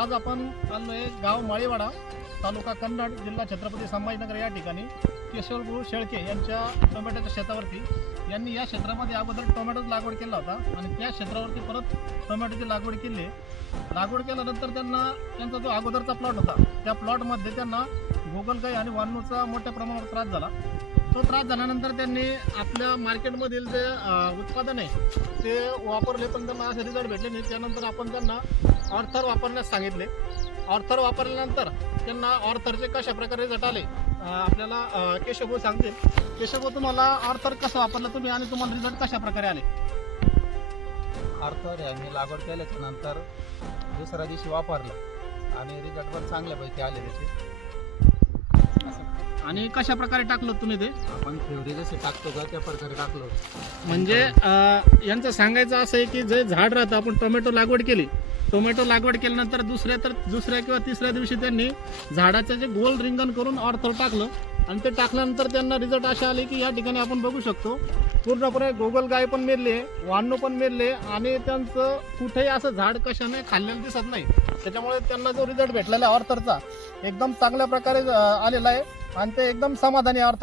आज आपण आलोय गाव माळीवाडा, तालुका कन्नड, जिल्हा छत्रपती संभाजीनगर या ठिकाणी केशवगुरू शेळके यांच्या टोमॅटोच्या शेतावरती. यांनी या क्षेत्रामध्ये अगोदर टोमॅटोची लागवड केला होता आणि त्या क्षेत्रावरती परत टोमॅटोची लागवड केली. लागवड केल्यानंतर त्यांचा जो अगोदरचा प्लॉट होता त्या प्लॉटमध्ये त्यांना गोगलगाई आणि वानूचा मोठ्या प्रमाणावर त्रास झाला. तो त्रास झाल्यानंतर त्यांनी आपल्या मार्केटमधील जे उत्पादन आहे ते वापरले, पण त्यांना असे रिझल्ट भेटले नाही. त्यानंतर आपण त्यांना ऑर्थर वापरण्यास सांगितले. ऑर्थर वापरल्यानंतर त्यांना ऑर्थरचे कशा प्रकारे रिझल्ट आले आपल्याला केशवभाऊ सांगतील. केशवभाऊ, तुम्हाला ऑर्थर कसं वापरलं तुम्ही आणि तुम्हाला रिझल्ट कशा प्रकारे आले? ऑर्थर मी लागवड केल्याच्या नंतर दुसऱ्या दिवशी वापरलं आणि रिझल्ट पण चांगल्यापैकी आले त्याचे. आणि कशा प्रकारे टाकलं तुम्ही ते? आपण फेवरी जसे टाकतो का त्या प्रकारे टाकलो. म्हणजे यांचं सांगायचं असं आहे की जे झाड राहतं, आपण टोमॅटो लागवड केली, टोमॅटो लागवड केल्यानंतर दुसऱ्या किंवा तिसऱ्या दिवशी त्यांनी झाडाचं जे गोल रिंगण करून ऑर्थर टाकलं आणि ते टाकल्यानंतर त्यांना रिझल्ट असे आले की या ठिकाणी आपण बघू शकतो पूर्णपणे गोगलगाय पण मेरले, वानू पण मेरले आणि त्यांचं कुठेही असं झाड कशाने खाल्लेलं दिसत नाही. त्याच्यामुळे त्यांना जो रिझल्ट भेटलेला आहे ऑर्थरचा एकदम चांगल्या प्रकारे आलेला आहे आणि ते एकदम समाधानी ऑर्थर